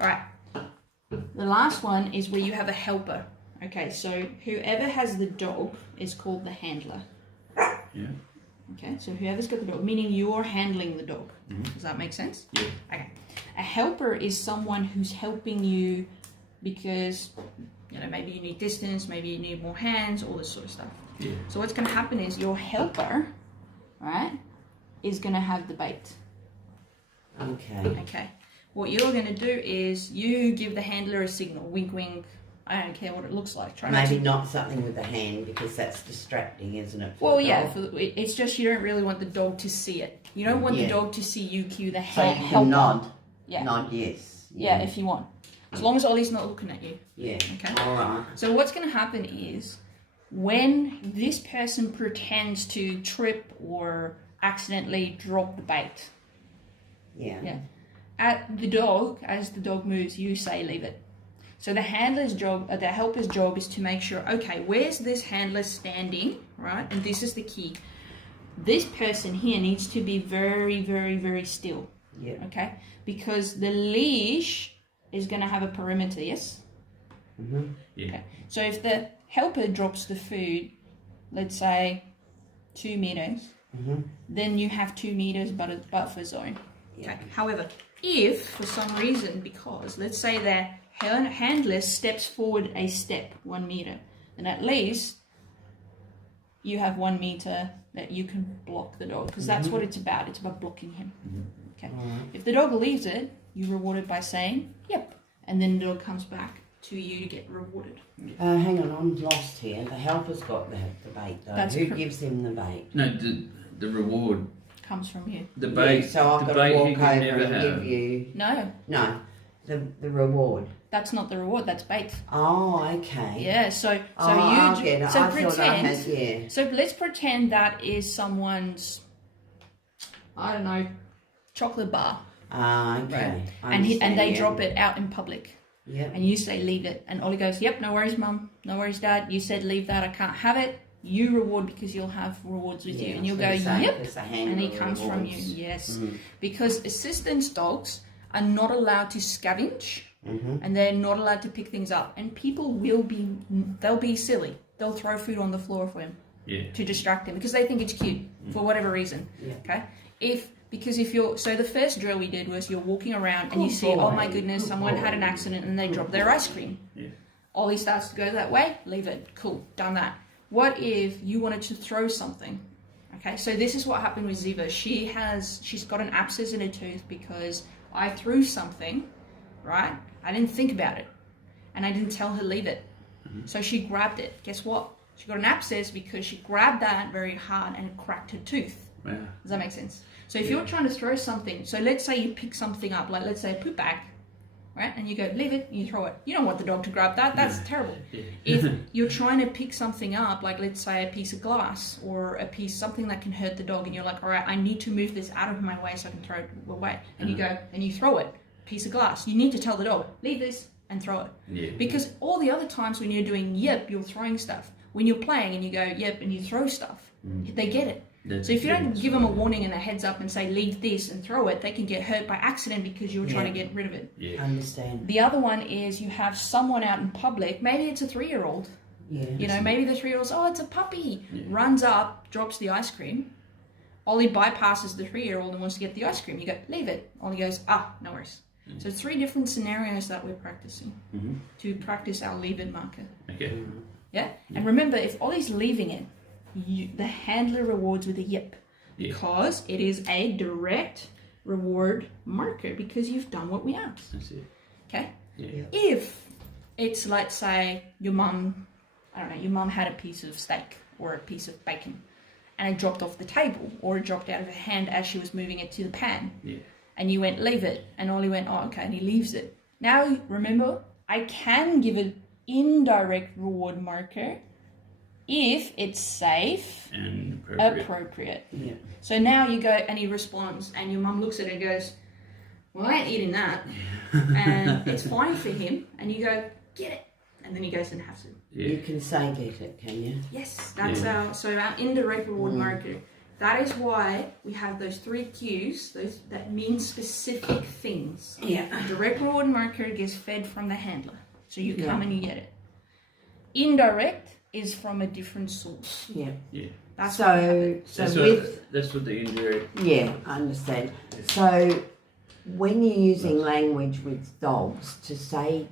All right. The last one is where you have a helper. Okay, so whoever has the dog is called the handler. Yeah. Okay, so whoever's got the dog, meaning you're handling the dog. Mm-hmm. Does that make sense? Yeah. Okay. A helper is someone who's helping you because, maybe you need distance, maybe you need more hands, all this sort of stuff. Yeah. So what's going to happen is your helper, right, is going to have the bait. Okay. What you're going to do is you give the handler a signal, wink, wink. I don't care what it looks like. Maybe not something with the hand because that's distracting, isn't it? Well, yeah, it's just you don't really want the dog to see it. You don't want the dog to see you cue the helper. So you can nod. Yeah. Nod, yes. Yeah, if you want. As long as Ollie's not looking at you. Yeah. Okay. All right. So what's going to happen is when this person pretends to trip or accidentally drop the bait. Yeah. At the dog, as the dog moves, you say leave it. So the handler's job, the helper's job is to make sure, okay, where's this handler standing, right? And this is the key. This person here needs to be very, very, very still. Yeah. Okay? Because the leash is going to have a perimeter, yes? Mm-hmm. Yeah. Okay. So if the helper drops the food, let's say 2 meters, then you have 2 meters buffer zone. Yeah. Okay. However, if for some reason, because let's say that handler steps forward a step 1 meter, then at least you have 1 meter that you can block the dog, because that's what it's about. It's about blocking him. Okay. If the dog leaves it, you reward it by saying yep, and then the dog comes back to you to get rewarded. Hang on, I'm lost here. The helper's got the bait though. Who gives him the bait? No, the reward comes from you. The bait. Yeah, so I've got to walk over and give you. No. The reward. That's not the reward. That's bait. Oh, okay. Yeah. So you. I get it. So I pretend. thought I had, yeah. So let's pretend that is someone's, I don't know, chocolate bar. Okay. Right? And they drop it out in public. Yeah. And you say leave it, and Ollie goes, yep, no worries, mum, no worries, dad. You said leave that. I can't have it. You reward because you'll have rewards with you, and you'll go yep, and he comes from you. Yes, because assistance dogs are not allowed to scavenge, and they're not allowed to pick things up. And people they'll be silly. They'll throw food on the floor for him to distract him because they think it's cute for whatever reason. Yeah. Okay, so the first drill we did was you're walking around and you see, oh my goodness, someone had an accident and they dropped their ice cream. Yeah. Ollie starts to go that way, leave it. Cool, done that. What if you wanted to throw something? Okay, so this is what happened with Ziva. She's got an abscess in her tooth because I threw something, right? I didn't think about it, and I didn't tell her leave it. So she grabbed it. Guess what? She got an abscess because she grabbed that very hard and it cracked her tooth. Yeah. Does that make sense? So if you're trying to throw something, so let's say you pick something up, like let's say a poop bag, right? And you go, leave it, and you throw it. You don't want the dog to grab that. That's terrible. Yeah. If you're trying to pick something up, like let's say a piece of glass or something that can hurt the dog, and you're like, all right, I need to move this out of my way so I can throw it away. And you go, and you throw it, piece of glass. You need to tell the dog, leave this and throw it. Yeah. Because all the other times when you're doing yep, you're throwing stuff. When you're playing and you go yep and you throw stuff, they get it. So if you don't give them a warning and a heads up and say leave this and throw it, they can get hurt by accident because you're trying to get rid of it. Yeah. Understand. The other one is you have someone out in public, maybe it's a 3-year-old. Yeah. Maybe the 3-year-old's, oh, it's a puppy. Yeah. Runs up, drops the ice cream. Ollie bypasses the 3-year-old and wants to get the ice cream. You go, leave it. Ollie goes, no worries. So 3 different scenarios that we're practicing to practice our leave it marker. Okay. Yeah? And remember, if Ollie's leaving it, the handler rewards with a yip because it is a direct reward marker because you've done what we asked. That's it. Okay? Yeah. If it's, let's say, your mum had a piece of steak or a piece of bacon and it dropped off the table or it dropped out of her hand as she was moving it to the pan. Yeah. And you went, leave it. And Ollie went, oh, okay. And he leaves it. Now, remember, I can give an indirect reward marker if it's safe and appropriate. Yeah. So now you go and he responds and your mum looks at it and goes, well, I ain't eating that. And it's fine for him. And you go, get it. And then he goes and has it. Yeah. You can say get it, can you? Yes. That's our indirect reward marker. That is why we have those 3 cues, those that mean specific things. Yeah. Direct reward marker gets fed from the handler. So you come and you get it. Indirect is from a different source. Yeah. Yeah. That's That's what the indirect. Yeah, I understand. So when you're using language with dogs to say